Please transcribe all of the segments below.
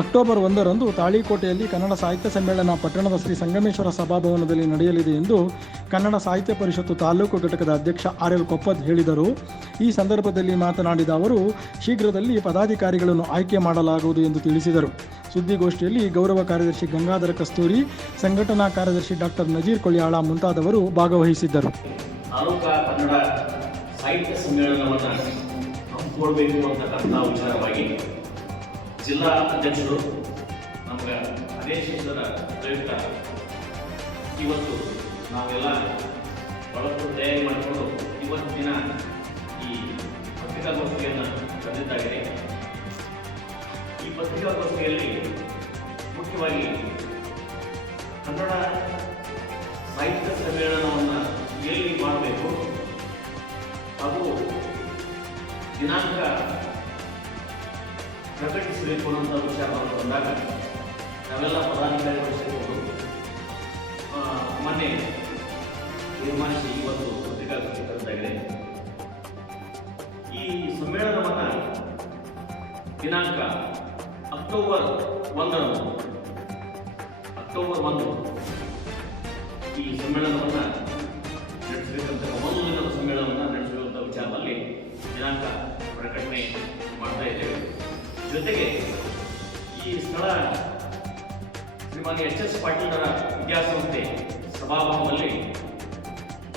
October ಒಂದರಂದು ತಾಳಿಕೋಟೆಯಲ್ಲಿ ಕನ್ನಡ ಸಾಹಿತ್ಯ ಸಮ್ಮೇಳನ ಪಟ್ಟಣದ ಶ್ರೀ ಸಂಗಮೇಶ್ವರ ಸಭಾಭವನದಲ್ಲಿ ನಡೆಯಲಿದೆ ಎಂದು ಕನ್ನಡ ಸಾಹಿತ್ಯ ಪರಿಷತ್ತು ತಾಲೂಕು ಘಟಕದ ಅಧ್ಯಕ್ಷ ಆರ್ ಎಲ್ ಕೊಪ್ಪದ್ ಹೇಳಿದರು. ಈ ಸಂದರ್ಭದಲ್ಲಿ ಮಾತನಾಡಿದ ಅವರು, ಶೀಘ್ರದಲ್ಲಿ ಪದಾಧಿಕಾರಿಗಳನ್ನು ಆಯ್ಕೆ ಮಾಡಲಾಗುವುದು ಎಂದು ತಿಳಿಸಿದರು. ಸುದ್ದಿಗೋಷ್ಠಿಯಲ್ಲಿ ಗೌರವ ಕಾರ್ಯದರ್ಶಿ ಗಂಗಾಧರ ಕಸ್ತೂರಿ, ಸಂಘಟನಾ ಕಾರ್ಯದರ್ಶಿ ಡಾಕ್ಟರ್ ನಜೀರ್ ಕೊಳಿಯಾಳ ಮುಂತಾದವರು ಭಾಗವಹಿಸಿದ್ದರು. ಸಾಹಿತ್ಯ ಸಮ್ಮೇಳನವನ್ನು ಜಿಲ್ಲಾ ಅಧ್ಯಕ್ಷರು ನಮಗೆ ಆದೇಶಿಸಿದ ಪ್ರಯುಕ್ತ. ಇವತ್ತು ನಾವೆಲ್ಲ ಬಹಳಷ್ಟು ತಯಾರಿ ಮಾಡಿಕೊಂಡು ಇವತ್ತಿನ ಈ ಪತ್ರಿಕಾಗೋಷ್ಠಿಯನ್ನು ಕರೆದಿದ್ದಾಗಿದೆ. ಈ ಪತ್ರಿಕಾಗೋಷ್ಠಿಯಲ್ಲಿ ಮುಖ್ಯವಾಗಿ ಕನ್ನಡ ಸಾಹಿತ್ಯ ಸಮ್ಮೇಳನವನ್ನು ಎಲ್ಲಿ ಮಾಡಬೇಕು. ಹಾಗೂ ದಿನಾಂಕ ಪ್ರಕಟಿಸಬೇಕು ಅನ್ನೋಂಥ ವಿಚಾರವನ್ನು ಬಂದಾಗ ನಾವೆಲ್ಲ ಪದಾಧಿಕಾರಿಗಳು ಸೇರಿಕೊಂಡು ಮೊನ್ನೆ ತೀರ್ಮಾನಿಸಿ ಇವತ್ತು ಪತ್ರಿಕಾಗೋಷ್ಠಿ ಕರೆದಾಗಿದೆ ಈ ಸಮ್ಮೇಳನವನ್ನು ದಿನಾಂಕ ಅಕ್ಟೋಬರ್ ಒಂದರಂದು, ಅಕ್ಟೋಬರ್ ಒಂದು ಈ ಸಮ್ಮೇಳನವನ್ನು ನಡೆಸಬೇಕಂತ ಒಂದು ಜೊತೆಗೆ ಈ ಸ್ಥಳ ಶ್ರೀಮಾನ್ ಎಚ್ ಎಸ್ ಪಾಟೀಲರ ವಿದ್ಯಾಸಂಸ್ಥೆ ಸಭಾಭವನದಲ್ಲಿ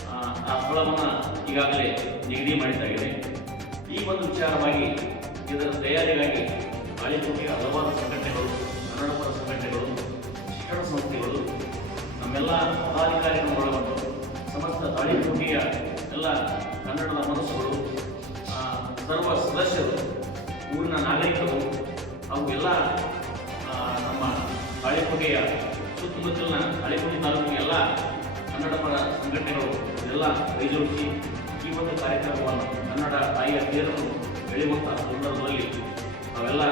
ಆ, ಸ್ಥಳವನ್ನು ಈಗಾಗಲೇ ನಿಗದಿ ಮಾಡಿದ್ದಾಗಿದೆ ಈ ಒಂದು ವಿಚಾರವಾಗಿ ಇದರ ತಯಾರಿಗಾಗಿ ಬಾಳೆಕೋಟೆಯ ಹಲವಾರು ಸಂಘಟನೆಗಳು ಕನ್ನಡಪರ ಸಂಘಟನೆಗಳು ಶಿಕ್ಷಣ ಸಂಸ್ಥೆಗಳು ನಮ್ಮೆಲ್ಲ ಪದಾಧಿಕಾರಿಗಳು ಒಳಗೊಂಡು ಸಮಸ್ತ ತಾಳಿಕೋಟೆಯ ಎಲ್ಲ ಕನ್ನಡದ ಮನಸ್ಸುಗಳು ಸರ್ವ ಸದಸ್ಯರು ಊರಿನ ನಾಗರಿಕರು ಅವೆಲ್ಲ ನಮ್ಮ ತಾಳಿಕೋಟೆಯ ಸುತ್ತಮುತ್ತಲಿನ ಹಳೆಕೋಟೆ ತಾಲೂಕಿನ ಎಲ್ಲ ಕನ್ನಡ ಪರ ಸಂಘಟನೆಗಳು, ಎಲ್ಲ ಕೈಜೋಡಿಸಿ ಈ ಒಂದು ಕಾರ್ಯಕ್ರಮವನ್ನು ಕನ್ನಡ ತಾಯಿಯ ತೇರನ್ನು ಬೆಳೆಯುವಂತಹ ಸಂದರ್ಭದಲ್ಲಿ ನಾವೆಲ್ಲ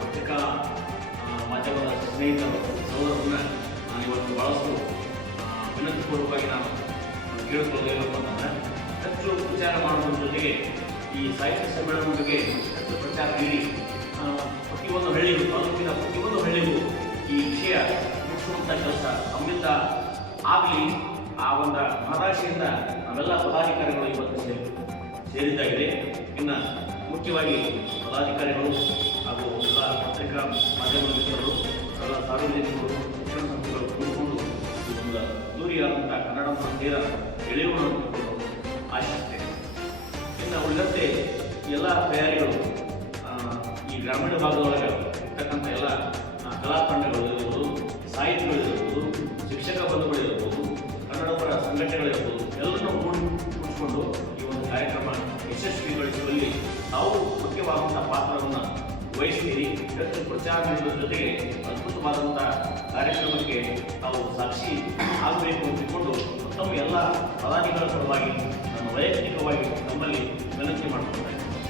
ಪತ್ರಿಕಾ ಮಾಧ್ಯಮದ ಸ್ನೇಹಿತರು, ಸಹೋದರರನ್ನ ನಾನು ಇವತ್ತು ಬಹಳಷ್ಟು ವಿನಂತಿಪೂರ್ವಕವಾಗಿ ನಾನು ಕೇಳಿಕೊಳ್ಳಬೇಕು ಅಂತಂದರೆ ಹೆಚ್ಚು ಪ್ರಚಾರ ಮಾಡುವುದರ ಜೊತೆಗೆ ಈ ಸಾಹಿತ್ಯ ಸಮ್ಮೇಳನದ ಬಗ್ಗೆ ಪ್ರಚಾರ ನೀಡಿ ಪ್ರತಿಯೊಂದು ಹಳ್ಳಿಗೂ ತಾಲೂಕಿನ ಪ್ರತಿಯೊಂದು ಹಳ್ಳಿಗೂ ಈ ವಿಷಯ ಮುಟ್ಟುವಂಥ ಕೆಲಸ ನಮ್ಮಿಂದ ಆಗಲಿ. ಆ ಒಂದು ಮಹದಾಶೆಯಿಂದ ನಾವೆಲ್ಲ ಪದಾಧಿಕಾರಿಗಳು ಇವತ್ತು ಸೇರಿ, ಸೇರಿದ್ದಾಗಿದೆ. ಇನ್ನು ಮುಖ್ಯವಾಗಿ ಪದಾಧಿಕಾರಿಗಳು ಹಾಗೂ ಎಲ್ಲ ಪತ್ರಿಕಾ ಮಾಧ್ಯಮ ಮಿತ್ರರು ಎಲ್ಲ ಸಾರ್ವಜನಿಕರು, ಶಿಕ್ಷಣ ಸಂಸ್ಥೆಗಳು ಕೂಡಿಕೊಂಡು ಈ ಒಂದು ದೂರಿಯಾದಂಥ ಕನ್ನಡ ಮಂದಿರ ಎಳೆಯೋಣ ಆಶಿಸ್ತೇನೆ ಇನ್ನು ಉಳಿದಂತೆ ಎಲ್ಲ ತಯಾರಿಗಳು ಗ್ರಾಮೀಣ ಭಾಗದೊಳಗೆ ಇರ್ತಕ್ಕಂಥ ಎಲ್ಲ ಕಲಾ ಇರ್ಬೋದು ಸಾಹಿತಿಗಳಿರ್ಬೋದು, ಶಿಕ್ಷಕ ಬಂಧುಗಳಿರ್ಬೋದು ಕನ್ನಡ ಪರ ಸಂಘಟನೆಗಳಿರ್ಬೋದು, ಎಲ್ಲರನ್ನೂ ಕೂಡಿ ಕೂಡಿಸ್ಕೊಂಡು ಈ ಒಂದು ಕಾರ್ಯಕ್ರಮ ಯಶಸ್ವಿಗೊಳಿಸುವಲ್ಲಿ ತಾವು ಮುಖ್ಯವಾದಂಥ ಪಾತ್ರವನ್ನು ವಹಿಸ್ತೀರಿ. ಹೆಚ್ಚು ಪ್ರಚಾರ ನೀಡುವ ಜೊತೆಗೆ ಅದ್ಭುತವಾದಂಥ ಕಾರ್ಯಕ್ರಮಕ್ಕೆ ತಾವು ಸಾಕ್ಷಿ ಆಗಬೇಕು ಅಂತಿಕೊಂಡು ಮತ್ತೊಮ್ಮೆ ಎಲ್ಲ ಪ್ರಧಾನಿಗಳ ಪರವಾಗಿ ನಮ್ಮ ವೈಯಕ್ತಿಕವಾಗಿ ನಮ್ಮಲ್ಲಿ ವಿನಂತಿ ಮಾಡ್ಕೊಳ್ತಾ ಇದ್ದೇನೆ